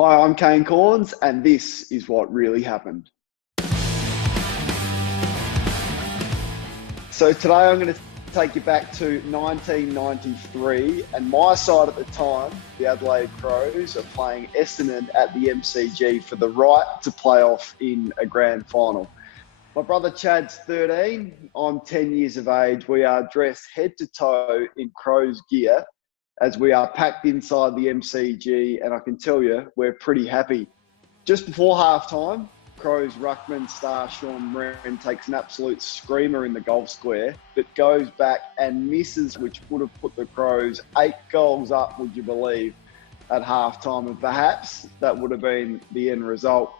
Hi, I'm Kane Cornes, and this is what really happened. So today I'm going to take you back to 1993, and my side at the time, the Adelaide Crows, are playing Essendon at the MCG for the right to play off in a grand final. My brother Chad's 13, I'm 10 years of age. We are dressed head to toe in Crows gear as we are packed inside the MCG, and I can tell you, we're pretty happy. Just before halftime, Crows ruckman star Sean Wren takes an absolute screamer in the goal square, but goes back and misses, which would have put the Crows 8 goals up, would you believe, at halftime, and perhaps that would have been the end result.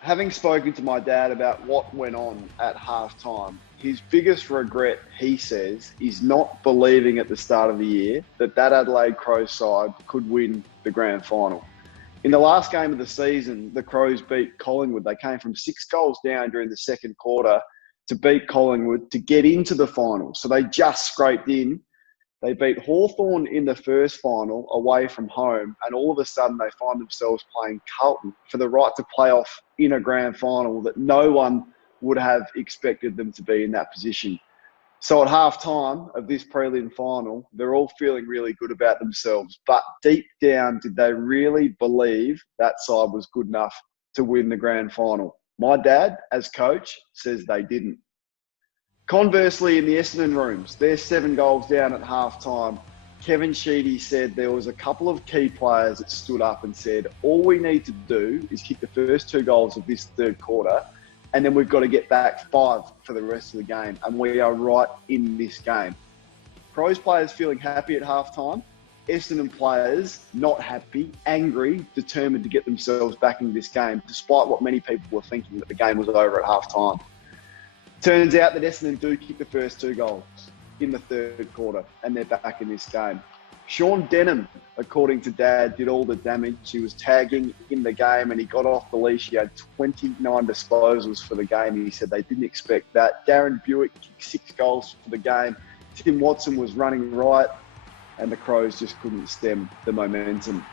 Having spoken to my dad about what went on at halftime, his biggest regret, he says, is not believing at the start of the year that Adelaide Crows side could win the grand final. In the last game of the season, the Crows beat Collingwood. They came from 6 goals down during the second quarter to beat Collingwood to get into the final. So they just scraped in. They beat Hawthorn in the first final away from home, and all of a sudden they find themselves playing Carlton for the right to play off in a grand final that no one would have expected them to be in that position. So at half-time of this prelim final, they're all feeling really good about themselves. But deep down, did they really believe that side was good enough to win the grand final? My dad, as coach, says they didn't. Conversely, in the Essendon rooms, they're 7 goals down at half-time. Kevin Sheedy said there was a couple of key players that stood up and said, all we need to do is kick the first 2 goals of this third quarter, and then we've got to get back 5 for the rest of the game, and we are right in this game. Crows players feeling happy at half-time. Essendon players not happy, angry, determined to get themselves back into this game, despite what many people were thinking that the game was over at half-time. Turns out that Essendon do kick the first 2 goals in the third quarter, and they're back in this game. Sean Denham, according to Dad, did all the damage. He was tagging in the game and he got off the leash. He had 29 disposals for the game. He said they didn't expect that. Darren Buick kicked 6 goals for the game. Tim Watson was running right, and the Crows just couldn't stem the momentum.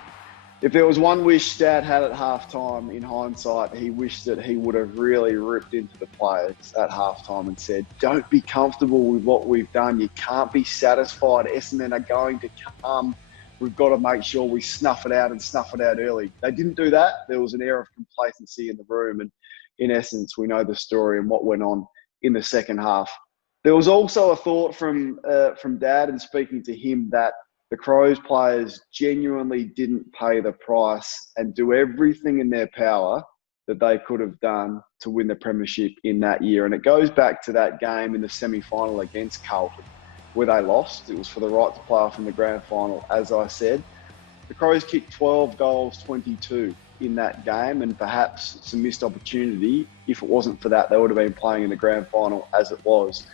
If there was one wish Dad had at halftime, in hindsight, he wished that he would have really ripped into the players at halftime and said, don't be comfortable with what we've done. You can't be satisfied. Essendon are going to come. We've got to make sure we snuff it out and snuff it out early. They didn't do that. There was an air of complacency in the room. And in essence, we know the story and what went on in the second half. There was also a thought from Dad and speaking to him that the Crows players genuinely didn't pay the price and do everything in their power that they could have done to win the premiership in that year. And it goes back to that game in the semi-final against Carlton, where they lost. It was for the right to play off in the grand final, as I said. The Crows kicked 12 goals, 22 in that game, and perhaps some missed opportunity. If it wasn't for that, they would have been playing in the grand final as it was.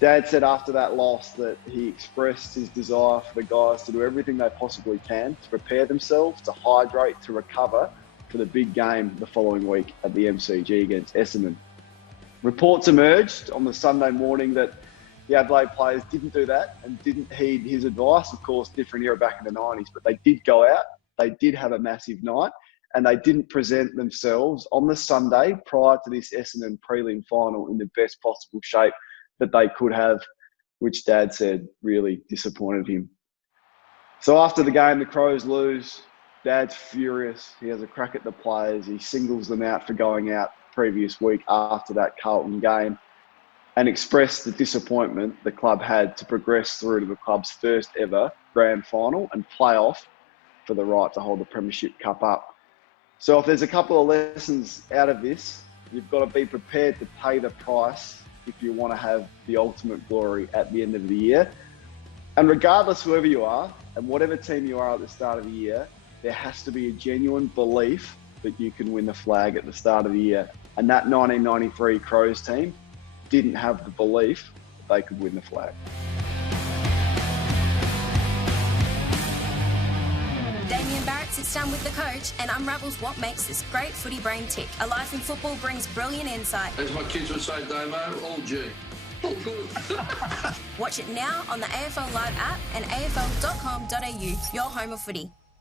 Dad said after that loss that he expressed his desire for the guys to do everything they possibly can to prepare themselves, to hydrate, to recover for the big game the following week at the MCG against Essendon. Reports emerged on the Sunday morning that the Adelaide players didn't do that and didn't heed his advice. Of course, different era back in the 90s, but they did go out, they did have a massive night, and they didn't present themselves on the Sunday prior to this Essendon prelim final in the best possible shape that they could have, which Dad said really disappointed him. So after the game, the Crows lose. Dad's furious. He has a crack at the players. He singles them out for going out the previous week after that Carlton game and expressed the disappointment the club had to progress through to the club's first ever grand final and play off for the right to hold the Premiership Cup up. So if there's a couple of lessons out of this, you've got to be prepared to pay the price if you want to have the ultimate glory at the end of the year. And regardless whoever you are and whatever team you are at the start of the year, there has to be a genuine belief that you can win the flag at the start of the year. And that 1993 Crows team didn't have the belief that they could win the flag. Sits down with the coach and unravels what makes this great footy brain tick. A Life in Football brings brilliant insight. As my kids would say, Damo, all G. All good. Watch it now on the AFL Live app and afl.com.au, your home of footy.